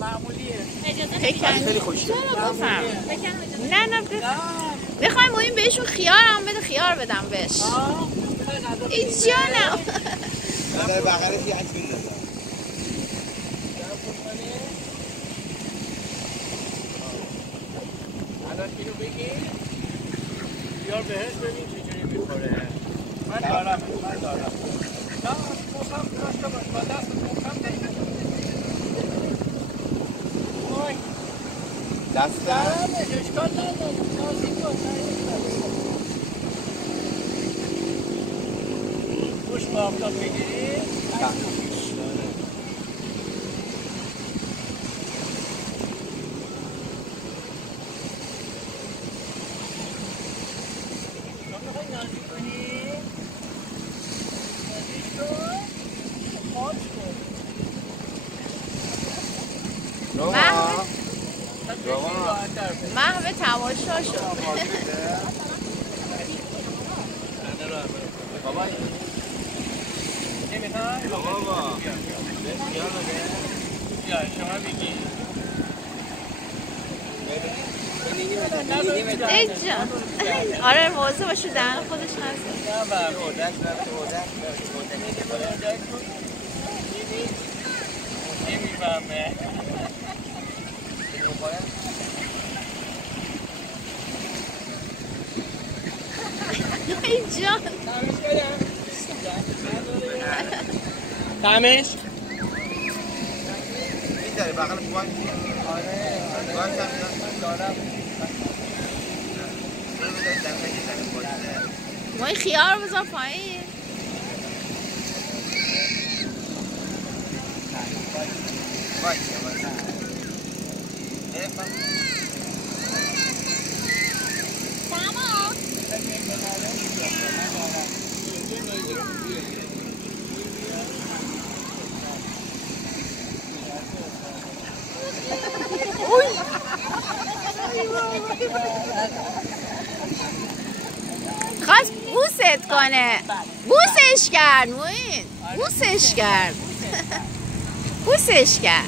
معمولیه. خیلی خوشگله. نه بخوایم این بهشون خیار هم بده، خیار بدم بهش. این جانم. نظر بقره یه عکس میندازم. الان اینو بگی بیار بهش ببین چجوری میخوره. من دارم. نه محکم داشته باش با دست محکم داشته باش. دست دارم اشکال نداره. نازی کن. خوش با آفتاب بگیری محو تماشا شد. بابا نمیخوای؟ بابا بیا شما بگی ای جان. آره موضوع باشه دهن خودش نزد. نمیفهمه. ای جان. تعمش؟ میذاره بغل بوان. آره بوان دارم. ما این خیار رو بذار پایین. خواست بوست کنه. بوسش کرد موین. بوسش کرد. بوسش کرد.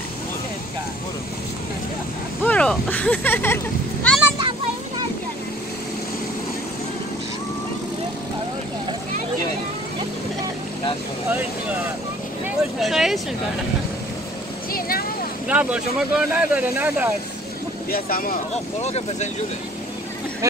برو. خواهش میکنم. نه با شما کار نداره ندار. بیا سما آقا خوراک پسنجوره.